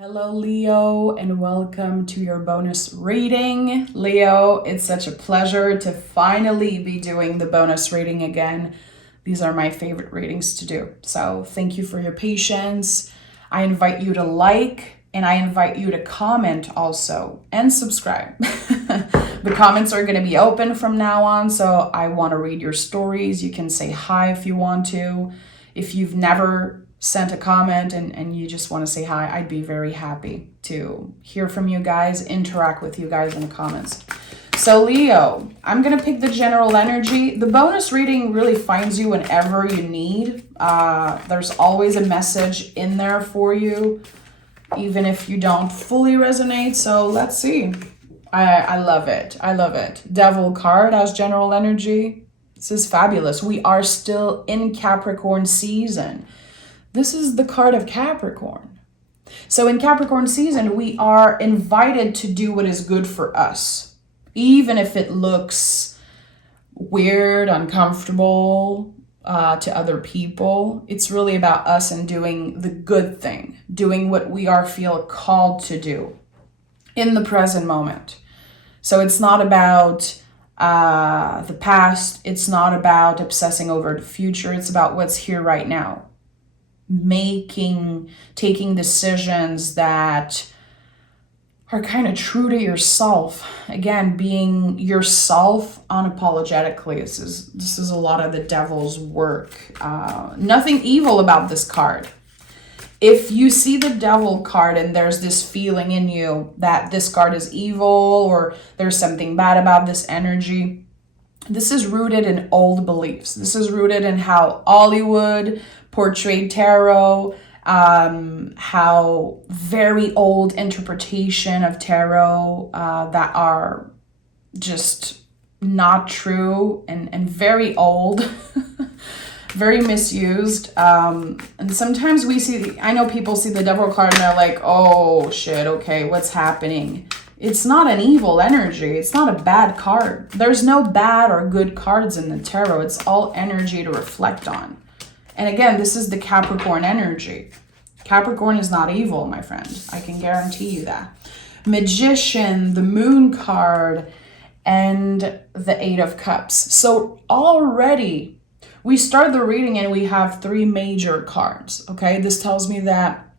Hello, Leo, and welcome to your bonus reading. Leo, it's such a pleasure to finally be doing the bonus reading again. These are my favorite readings to do. So thank you for your patience. I invite you to like, and I invite you to comment also, and subscribe. The comments are going to be open from now on, so I want to read your stories. You can say hi if you want to. If you've never sent a comment and you just want to say hi, I'd be very happy to hear from you guys, interact with you guys in the comments. So Leo, I'm going to pick the general energy. The bonus reading really finds you whenever you need. There's always a message in there for you, even if you don't fully resonate. So let's see. I love it. I love it. Devil card as general energy. This is fabulous. We are still in Capricorn season. This is the card of Capricorn. So in Capricorn season, we are invited to do what is good for us, even if it looks weird, uncomfortable to other people. It's really about us and doing the good thing, doing what we feel called to do in the present moment. So it's not about the past. It's not about obsessing over the future. It's about what's here right now. Taking decisions that are kind of true to yourself. Again, being yourself unapologetically. This is a lot of the devil's work. Nothing evil about this card. If you see the devil card and there's this feeling in you that this card is evil or there's something bad about this energy, this is rooted in old beliefs. This is rooted in how Hollywood portrayed tarot, how very old interpretation of tarot that are just not true and very old, very misused. And sometimes I know people see the devil card and they're like, oh shit, okay, what's happening? It's not an evil energy. It's not a bad card. There's no bad or good cards in the tarot. It's all energy to reflect on. And again, this is the Capricorn energy. Capricorn is not evil, my friend. I can guarantee you that. Magician, the Moon card, and the Eight of Cups. So already we start the reading and we have three major cards, okay? This tells me that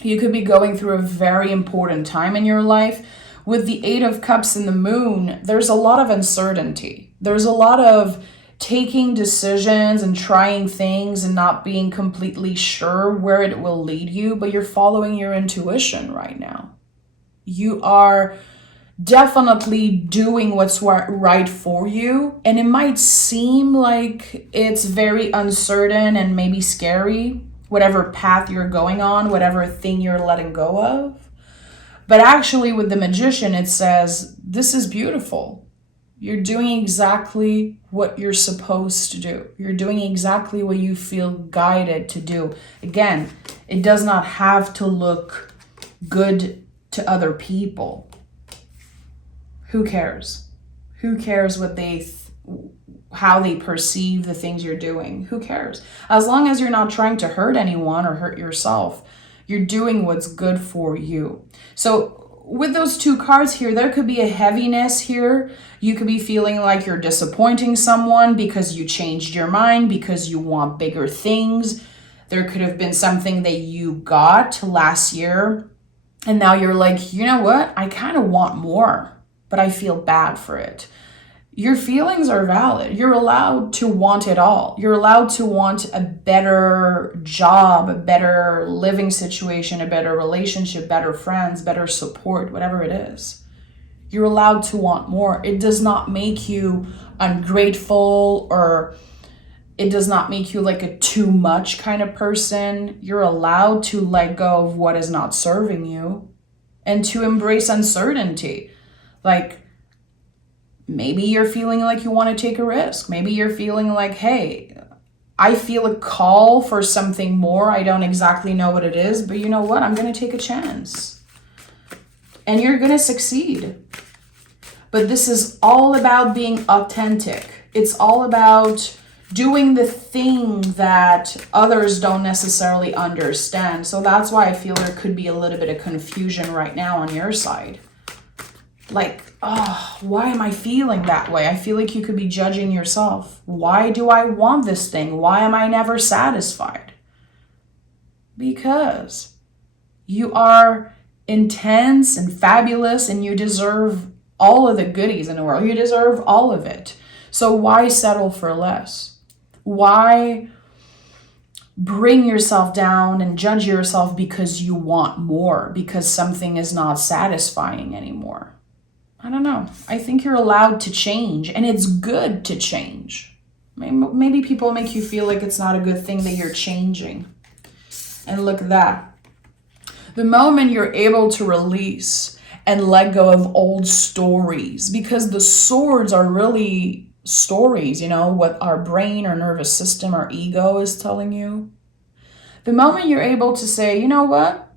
you could be going through a very important time in your life. With the Eight of Cups and the Moon, there's a lot of uncertainty. There's a lot of taking decisions and trying things and not being completely sure where it will lead you, but you're following your intuition right now. You are definitely doing what's right for you, and it might seem like it's very uncertain and maybe scary, whatever path you're going on, whatever thing you're letting go of. But actually with the Magician, it says, this is beautiful. You're doing exactly what you're supposed to do. You're doing exactly what you feel guided to do. Again, it does not have to look good to other people. Who cares? Who cares how they perceive the things you're doing? Who cares? As long as you're not trying to hurt anyone or hurt yourself, you're doing what's good for you. So with those two cards here, there could be a heaviness here. You could be feeling like you're disappointing someone because you changed your mind, because you want bigger things. There could have been something that you got last year, and now you're like, you know what? I kind of want more, but I feel bad for it. Your feelings are valid. You're allowed to want it all. You're allowed to want a better job, a better living situation, a better relationship, better friends, better support, whatever it is. You're allowed to want more. It does not make you ungrateful, or it does not make you like a too much kind of person. You're allowed to let go of what is not serving you and to embrace uncertainty. Like, maybe you're feeling like you want to take a risk. Maybe you're feeling like, hey, I feel a call for something more. I don't exactly know what it is, but you know what? I'm going to take a chance. And you're going to succeed. But this is all about being authentic. It's all about doing the thing that others don't necessarily understand. So that's why I feel there could be a little bit of confusion right now on your side. Like, oh, why am I feeling that way? I feel like you could be judging yourself. Why do I want this thing? Why am I never satisfied? Because you are intense and fabulous, and you deserve all of the goodies in the world. You deserve all of it. So why settle for less? Why bring yourself down and judge yourself because you want more, because something is not satisfying anymore? I don't know. I think you're allowed to change, and it's good to change. Maybe people make you feel like it's not a good thing that you're changing. And look at that. The moment you're able to release and let go of old stories, because the swords are really stories, you know, what our brain, our nervous system, our ego is telling you. The moment you're able to say, you know what?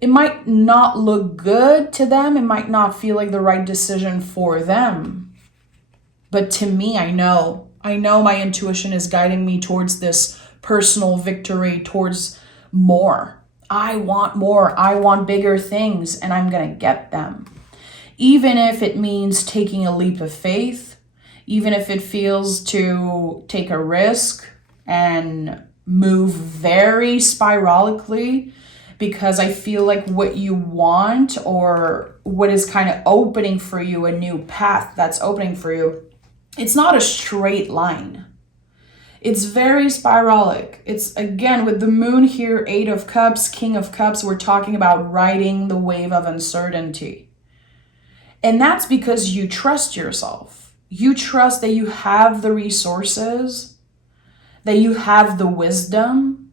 It might not look good to them. It might not feel like the right decision for them. But to me, I know my intuition is guiding me towards this personal victory, towards more. I want more. I want bigger things, and I'm going to get them. Even if it means taking a leap of faith, even if it feels to take a risk and move very spiralically, because I feel like what you want, or what is kind of opening for you, a new path that's opening for you, it's not a straight line. It's very spiralic. It's, again, with the moon here, 8 of Cups, King of Cups, we're talking about riding the wave of uncertainty. And that's because you trust yourself. You trust that you have the resources, that you have the wisdom,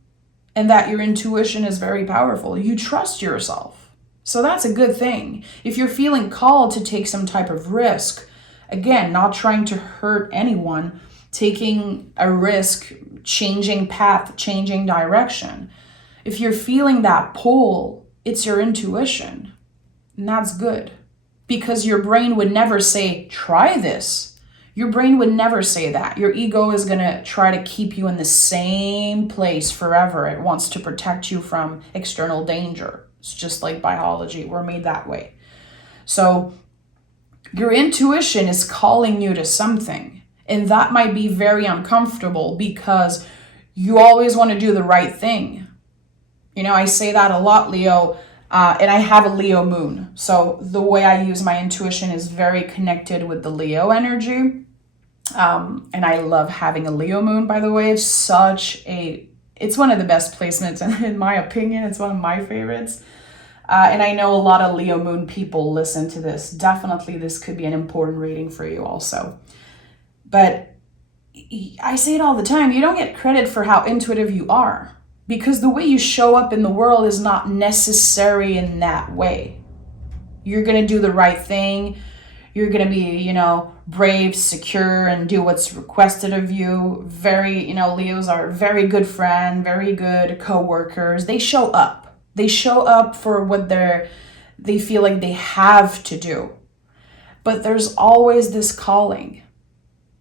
and that your intuition is very powerful. You trust yourself. So that's a good thing. If you're feeling called to take some type of risk, again, not trying to hurt anyone, taking a risk, changing path, changing direction. If you're feeling that pull, it's your intuition. And that's good. Because your brain would never say, try this. Your brain would never say that. Your ego is going to try to keep you in the same place forever. It wants to protect you from external danger. It's just like biology. We're made that way. So your intuition is calling you to something. And that might be very uncomfortable because you always want to do the right thing. You know, I say that a lot, Leo, and I have a Leo moon. So the way I use my intuition is very connected with the Leo energy. And I love having a Leo moon, by the way. It's one of the best placements, and in my opinion, it's one of my favorites. And I know a lot of Leo moon people listen to this. Definitely this could be an important reading for you also. But I say it all the time, you don't get credit for how intuitive you are, because the way you show up in the world is not necessary in that way. You're going to do the right thing. You're going to be, brave, secure, and do what's requested of you. Leos are very good friend, very good co-workers. They show up. They show up for what they feel like they have to do. But there's always this calling,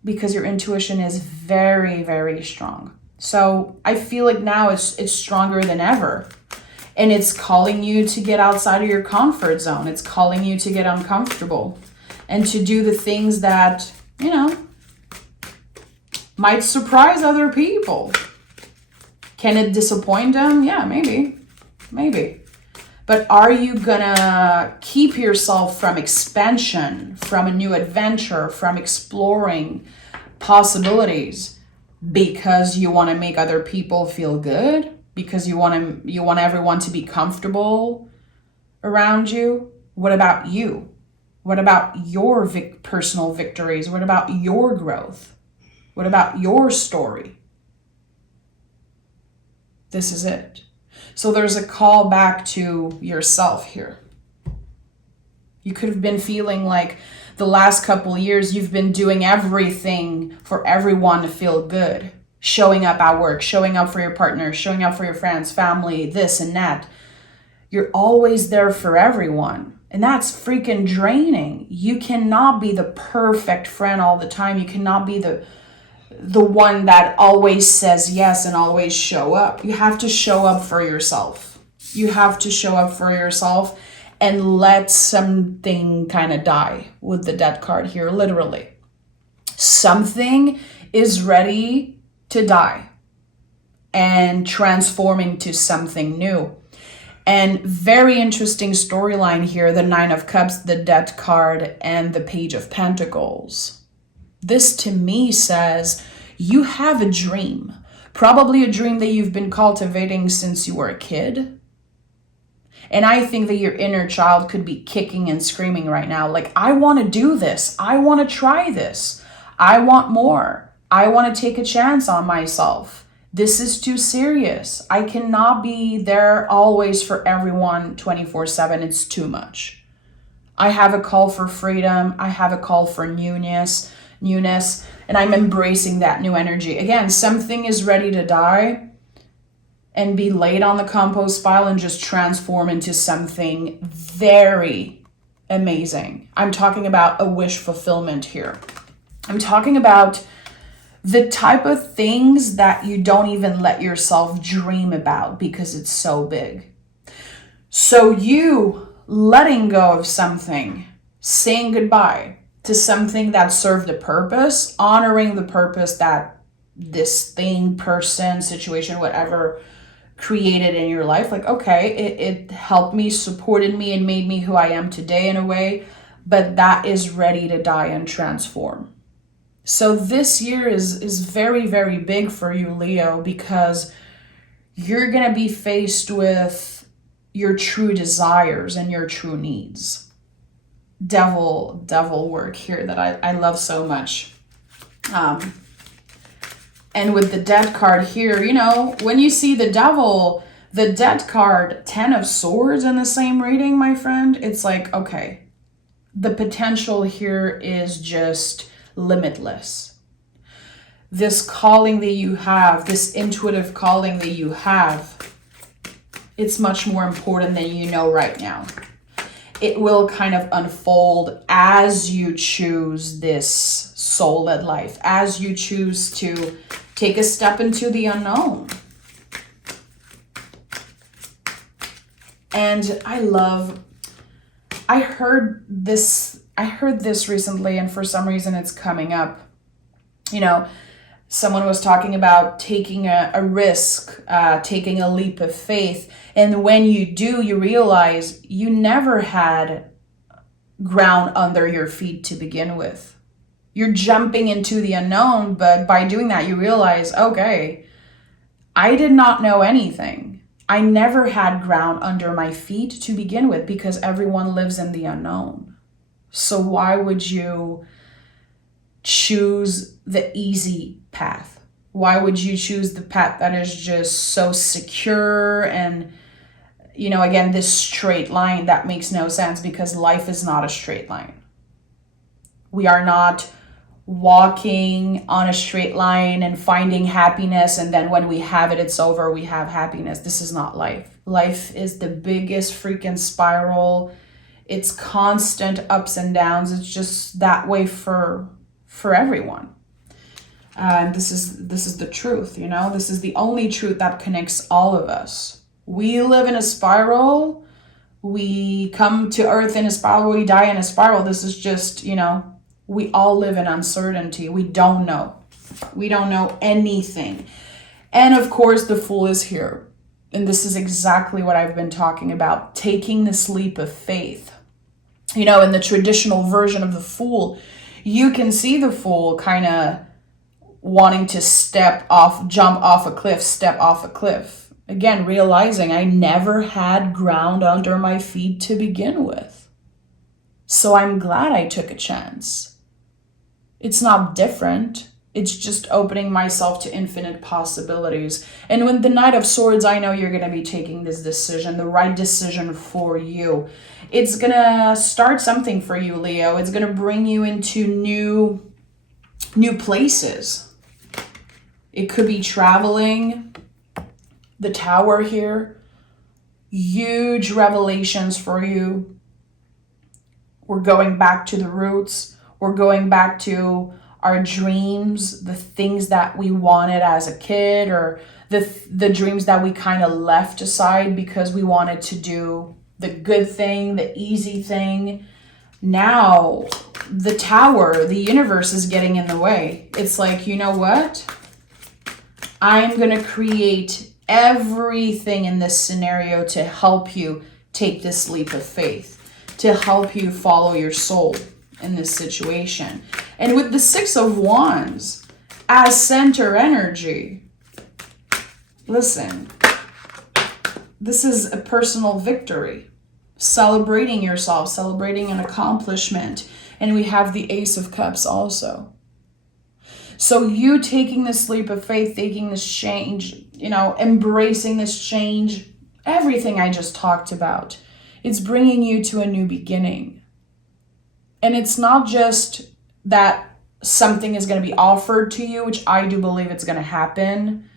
because your intuition is very, very strong. So I feel like now it's stronger than ever. And it's calling you to get outside of your comfort zone. It's calling you to get uncomfortable and to do the things that, might surprise other people. Can it disappoint them? Yeah, maybe. But are you gonna keep yourself from expansion, from a new adventure, from exploring possibilities because you want to make other people feel good? Because you want everyone to be comfortable around you? What about you? What about your personal victories? What about your growth? What about your story? This is it. So there's a call back to yourself here. You could have been feeling like the last couple of years you've been doing everything for everyone to feel good. Showing up at work, showing up for your partner, showing up for your friends, family, this and that. You're always there for everyone. And that's freaking draining. You cannot be the perfect friend all the time. You cannot be the the one that always says yes and always show up. You have to show up for yourself. You have to show up for yourself and let something kind of die with the Death card here, literally. Something is ready to die and transform into something new. And very interesting storyline here, the Nine of Cups, the Death card, and the Page of Pentacles. This to me says you have a dream, probably a dream that you've been cultivating since you were a kid. And I think that your inner child could be kicking and screaming right now, like, I want to do this. I want to try this. I want more. I want to take a chance on myself. This is too serious. I cannot be there always for everyone 24/7. It's too much. I have a call for freedom. I have a call for newness, and I'm embracing that new energy. Again, something is ready to die and be laid on the compost pile and just transform into something very amazing. I'm talking about a wish fulfillment here. I'm talking about the type of things that you don't even let yourself dream about because it's so big. So you letting go of something, saying goodbye to something that served a purpose, honoring the purpose that this thing, person, situation, whatever created in your life. Like, okay, it helped me, supported me, and made me who I am today in a way, but that is ready to die and transform. So this year is very, very big for you, Leo, because you're going to be faced with your true desires and your true needs. Devil work here that I love so much. And with the Death card here, you know, when you see the Devil, the Death card, 10 of Swords in the same reading, my friend, it's like, okay, the potential here is just limitless. This calling that you have, this intuitive calling that you have, it's much more important than you know right now. It will kind of unfold as you choose this soul-led life, as you choose to take a step into the unknown. And I heard this recently, and for some reason it's coming up. You know, someone was talking about taking a risk, taking a leap of faith. And when you do, you realize you never had ground under your feet to begin with. You're jumping into the unknown, but by doing that, you realize, okay, I did not know anything. I never had ground under my feet to begin with because everyone lives in the unknown. So why would you choose the easy path? Why would you choose the path that is just so secure and, you know, again, this straight line that makes no sense because life is not a straight line. We are not walking on a straight line and finding happiness, and then when we have it, it's over, we have happiness. This is not life. Life is the biggest freaking spiral. It's constant ups and downs. It's just that way for everyone. This is the truth, you know? This is the only truth that connects all of us. We live in a spiral. We come to earth in a spiral. We die in a spiral. This is just, you know, we all live in uncertainty. We don't know. We don't know anything. And of course, the Fool is here. And this is exactly what I've been talking about, taking this leap of faith. You know, in the traditional version of the Fool, you can see the Fool kind of wanting to jump off a cliff, step off a cliff. Again, realizing I never had ground under my feet to begin with. So I'm glad I took a chance. It's not different. It's just opening myself to infinite possibilities. And with the Knight of Swords, I know you're going to be taking this decision, the right decision for you. It's going to start something for you, Leo. It's going to bring you into new places. It could be traveling. The Tower here. Huge revelations for you. We're going back to the roots. We're going back to our dreams, the things that we wanted as a kid, or the dreams that we kind of left aside because we wanted to do the good thing, the easy thing. Now, the tower, the universe is getting in the way. It's like, you know what? I'm going to create everything in this scenario to help you take this leap of faith, to help you follow your soul in this situation. And with the Six of Wands as center energy, listen, this is a personal victory, celebrating yourself, celebrating an accomplishment. And we have the Ace of Cups also. So you taking this leap of faith, taking this change, embracing this change, everything I just talked about, it's bringing you to a new beginning. And it's not just that something is going to be offered to you, which I do believe it's going to happen.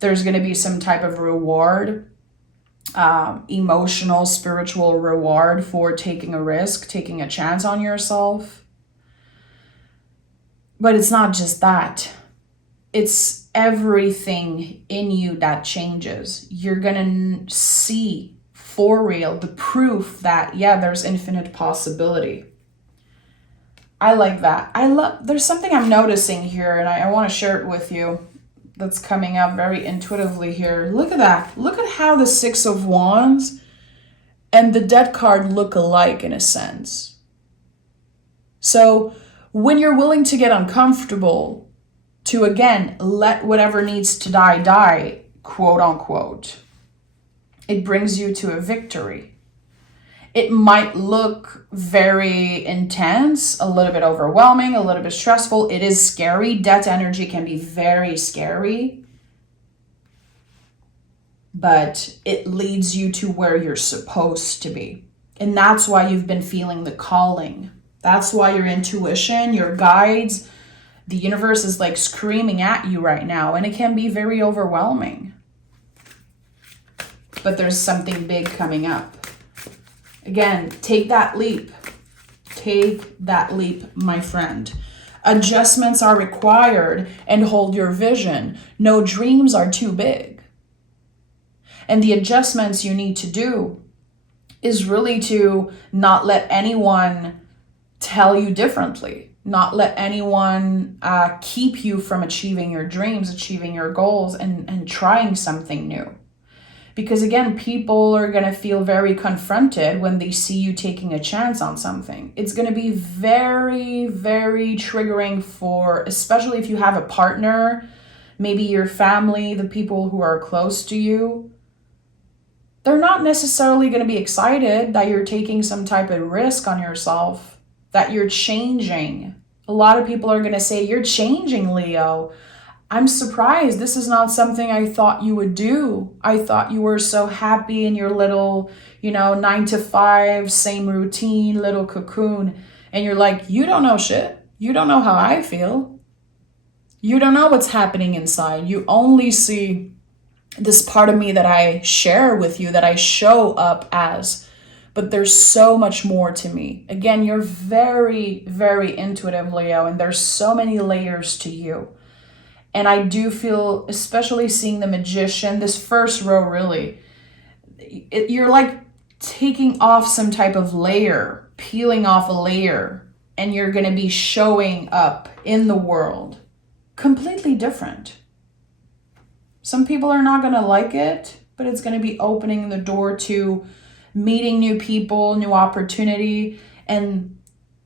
There's going to be some type of reward, emotional, spiritual reward for taking a risk, taking a chance on yourself. But it's not just that. It's everything in you that changes. You're going to see for real the proof that, yeah, there's infinite possibility. I like that. There's something I'm noticing here, and I want to share it with you that's coming up very intuitively here. Look at that. Look at how the Six of Wands and the Death card look alike in a sense. So when you're willing to get uncomfortable, to again, let whatever needs to die, die, quote unquote, it brings you to a victory. It might look very intense, a little bit overwhelming, a little bit stressful. It is scary. Death energy can be very scary. But it leads you to where you're supposed to be. And that's why you've been feeling the calling. That's why your intuition, your guides, the universe is like screaming at you right now. And it can be very overwhelming. But there's something big coming up. Again, take that leap. Take that leap, my friend. Adjustments are required, and hold your vision. No dreams are too big. And the adjustments you need to do is really to not let anyone tell you differently. Not let anyone keep you from achieving your dreams, achieving your goals, and trying something new. Because again, people are going to feel very confronted when they see you taking a chance on something. It's going to be very, very triggering for, especially if you have a partner, maybe your family, the people who are close to you. They're not necessarily going to be excited that you're taking some type of risk on yourself, that you're changing. A lot of people are going to say, you're changing, Leo. I'm surprised. This is not something I thought you would do. I thought you were so happy in your little, 9 to 5, same routine, little cocoon. And you're like, you don't know shit. You don't know how I feel. You don't know what's happening inside. You only see this part of me that I share with you, that I show up as. But there's so much more to me. Again, you're very, very intuitive, Leo, and there's so many layers to you. And I do feel, especially seeing the Magician, this first row really, you're like taking off some type of layer, peeling off a layer, and you're going to be showing up in the world completely different. Some people are not going to like it, but it's going to be opening the door to meeting new people, new opportunity, and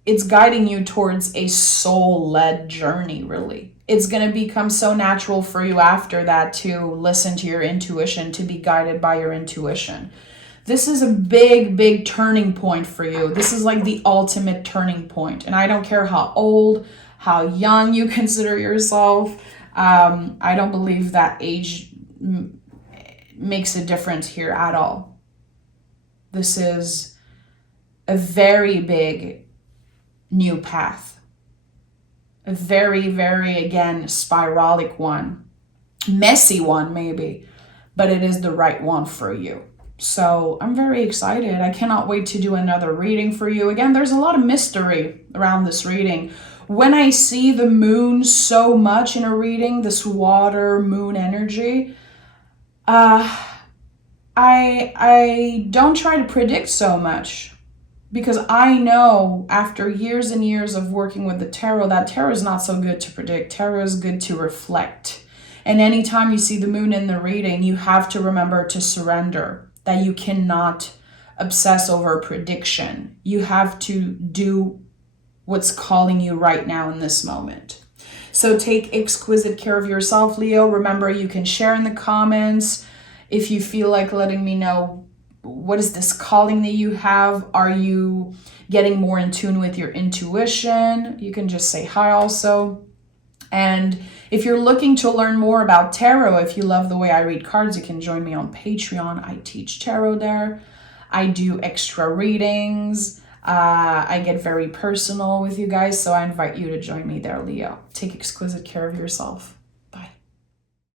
it's guiding you towards a soul-led journey, really. It's going to become so natural for you after that to listen to your intuition, to be guided by your intuition. This is a big, big turning point for you. This is like the ultimate turning point. And I don't care how old, how young you consider yourself. I don't believe that age makes a difference here at all. This is a very big new path. A very, very, again, spiralic one. Messy one, maybe. But it is the right one for you. So I'm very excited. I cannot wait to do another reading for you. Again, there's a lot of mystery around this reading. when I see the moon so much in a reading, this water moon energy, I don't try to predict so much, because I know after years and years of working with the tarot that tarot is not so good to predict. Tarot is good to reflect. And anytime you see the moon in the reading, you have to remember to surrender, that you cannot obsess over a prediction. You have to do what's calling you right now in this moment. So take exquisite care of yourself, Leo. Remember, you can share in the comments if you feel like letting me know, what is this calling that you have? Are you getting more in tune with your intuition? You can just say hi also. And if you're looking to learn more about tarot, if you love the way I read cards, you can join me on Patreon. I teach tarot there. I do extra readings. I get very personal with you guys, so I invite you to join me there, Leo. Take exquisite care of yourself.